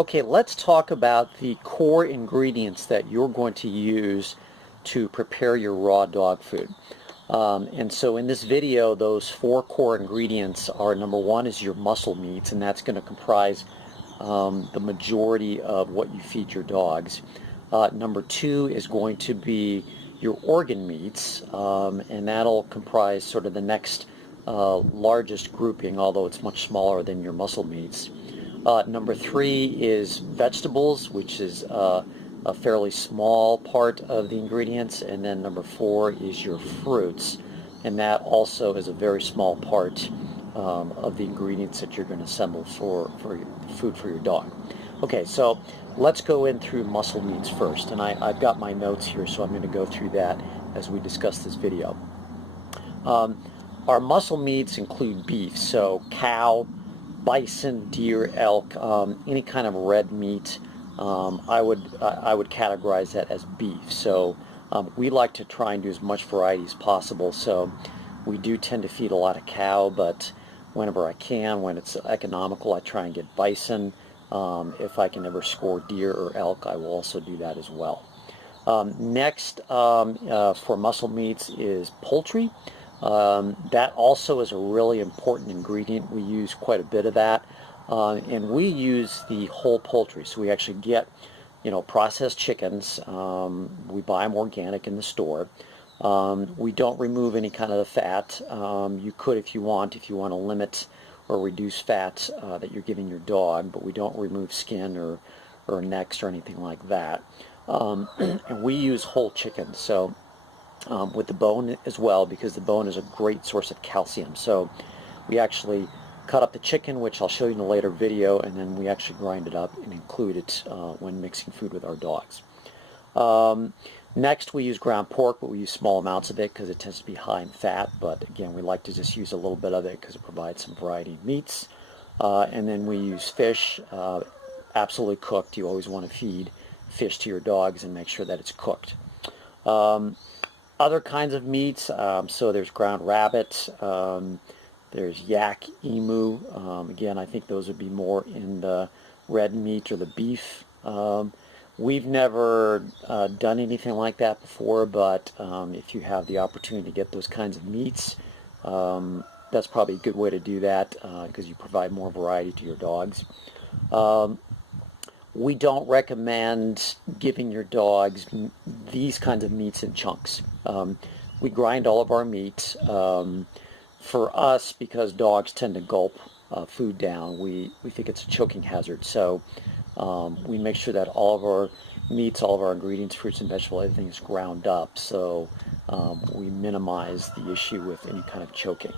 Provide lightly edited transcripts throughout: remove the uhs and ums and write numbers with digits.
Okay, let's talk about the core ingredients that you're going to use to prepare your raw dog food. And so in this video, those four core ingredients are: number one is your muscle meats, and that's going to comprise the majority of what you feed your dogs. Number two is going to be your organ meats, and that'll comprise sort of the next largest grouping, although it's much smaller than your muscle meats. Number three is vegetables, which is a fairly small part of the ingredients. And then number four is your fruits, and that also is a very small part of the ingredients that you're going to assemble for food for your dog. Okay, so let's go in through muscle meats first, and I've got my notes here, so I'm going to go through that as we discuss this video. Our muscle meats include beef, so cow, bison, deer, elk, any kind of red meat. I would categorize that as beef. So we like to try and do as much variety as possible. So we do tend to feed a lot of cow, but whenever I can, when it's economical, I try and get bison. If I can ever score deer or elk, I will also do that as well. Next, for muscle meats is poultry. That also is a really important ingredient. We use quite a bit of that, and we use the whole poultry. So we actually get, processed chickens. We buy them organic in the store. We don't remove any kind of the fat. You could if you want to limit or reduce fats that you're giving your dog, but we don't remove skin or necks or anything like that. And we use whole chicken. So with the bone as well, because the bone is a great source of calcium. So we actually cut up the chicken, which I'll show you in a later video, and then we actually grind it up and include it when mixing food with our dogs. Next, we use ground pork, but we use small amounts of it because it tends to be high in fat. But again, we like to just use a little bit of it because it provides some variety in meats. And then we use fish, absolutely cooked. You always want to feed fish to your dogs and make sure that it's cooked. Other kinds of meats, so there's ground rabbit, there's yak, emu. Again, I think those would be more in the red meat or the beef. We've never done anything like that before, but if you have the opportunity to get those kinds of meats, that's probably a good way to do that because you provide more variety to your dogs. We don't recommend giving your dogs these kinds of meats in chunks. We grind all of our meat. For us, because dogs tend to gulp food down, we think it's a choking hazard. So we make sure that all of our meats, all of our ingredients, fruits and vegetables, everything is ground up. So we minimize the issue with any kind of choking.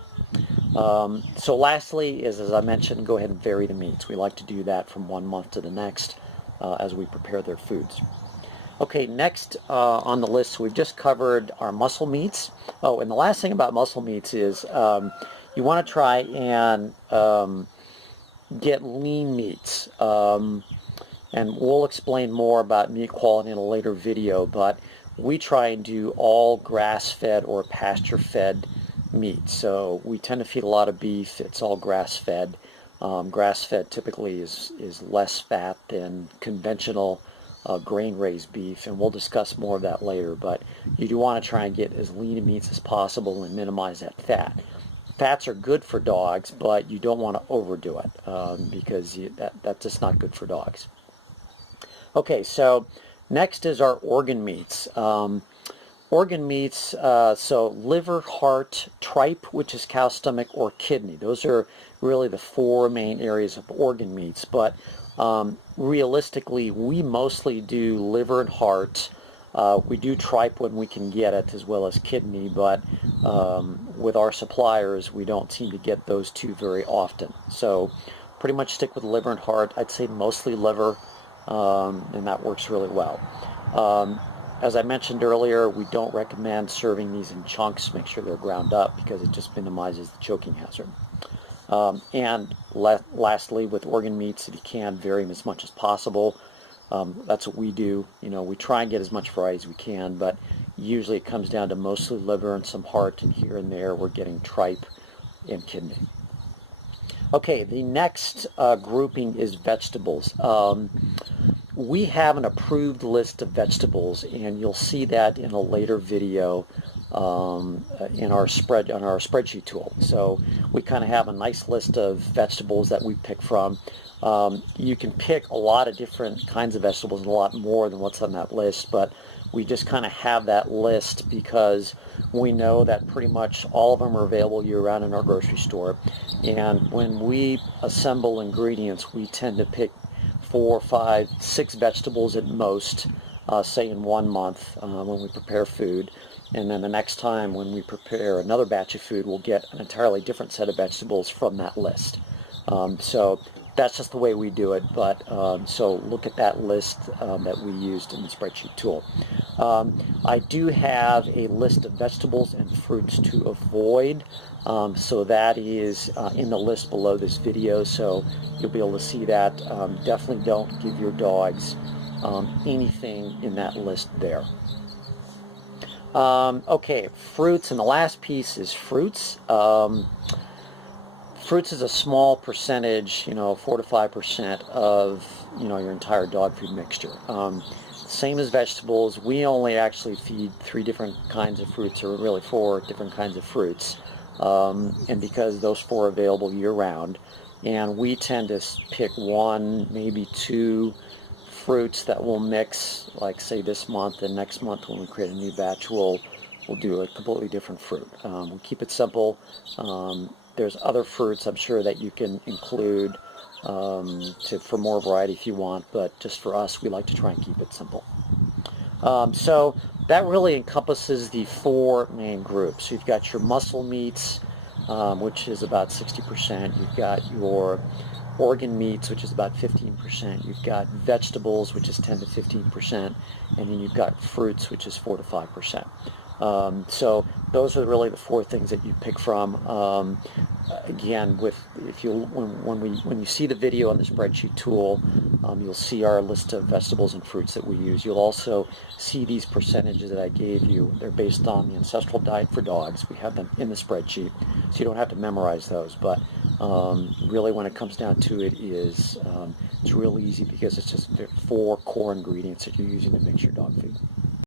So lastly is, as I mentioned, go ahead and vary the meats. We like to do that from one month to the next as we prepare their foods. Okay, next on the list, we've just covered our muscle meats. Oh, and the last thing about muscle meats is you want to try and get lean meats. And we'll explain more about meat quality in a later video, but we try and do all grass-fed or pasture-fed meat. So we tend to feed a lot of beef. It's all grass-fed. Grass-fed typically is less fat than conventional grain-raised beef, and we'll discuss more of that later, but you do want to try and get as lean a meats as possible and minimize that fat. Fats are good for dogs, but you don't want to overdo it because that's just not good for dogs. Okay, so next is our organ meats. Organ meats, so liver, heart, tripe, which is cow stomach, or kidney. Those are really the four main areas of organ meats, but realistically, we mostly do liver and heart. We do tripe when we can get it, as well as kidney, but with our suppliers, we don't seem to get those two very often. So pretty much stick with liver and heart. I'd say mostly liver, and that works really well. As I mentioned earlier, we don't recommend serving these in chunks. Make sure they're ground up because it just minimizes the choking hazard. And lastly, with organ meats, if you can, vary them as much as possible. That's what we do. We try and get as much variety as we can, but usually it comes down to mostly liver and some heart, and here and there we're getting tripe and kidney. Okay, the next grouping is vegetables. We have an approved list of vegetables, and you'll see that in a later video in our spreadsheet tool. So we kind of have a nice list of vegetables that we pick from. You can pick a lot of different kinds of vegetables and a lot more than what's on that list, but we just kind of have that list because we know that pretty much all of them are available year-round in our grocery store. And when we assemble ingredients, we tend to pick 4, 5, 6 vegetables at most, say in 1 month when we prepare food. And then the next time when we prepare another batch of food, we'll get an entirely different set of vegetables from that list. So that's just the way we do it, but so look at that list that we used in the spreadsheet tool. I do have a list of vegetables and fruits to avoid, so that is in the list below this video, so you'll be able to see that. Definitely don't give your dogs anything in that list there. Okay, fruits, and the last piece is fruits. Fruits is a small percentage, 4 to 5% of, your entire dog food mixture. Same as vegetables, we only actually feed 3 different kinds of fruits, or really 4 different kinds of fruits, and because those 4 are available year-round, and we tend to pick 1, maybe 2 fruits that we'll mix, like say this month, and next month when we create a new batch, we'll do a completely different fruit. We keep it simple. There's other fruits I'm sure that you can include for more variety if you want, but just for us, we like to try and keep it simple. So that really encompasses the 4 main groups. You've got your muscle meats, which is about 60%. You've got your organ meats, which is about 15%. You've got vegetables, which is 10 to 15%, and then you've got fruits, which is 4 to 5%. So those are really the 4 things that you pick from. Again, when you see the video on the spreadsheet tool, you'll see our list of vegetables and fruits that we use. You'll also see these percentages that I gave you. They're based on the ancestral diet for dogs. We have them in the spreadsheet, so you don't have to memorize those. But really, when it comes down to it, it's real easy because it's just 4 core ingredients that you're using to mix your dog food.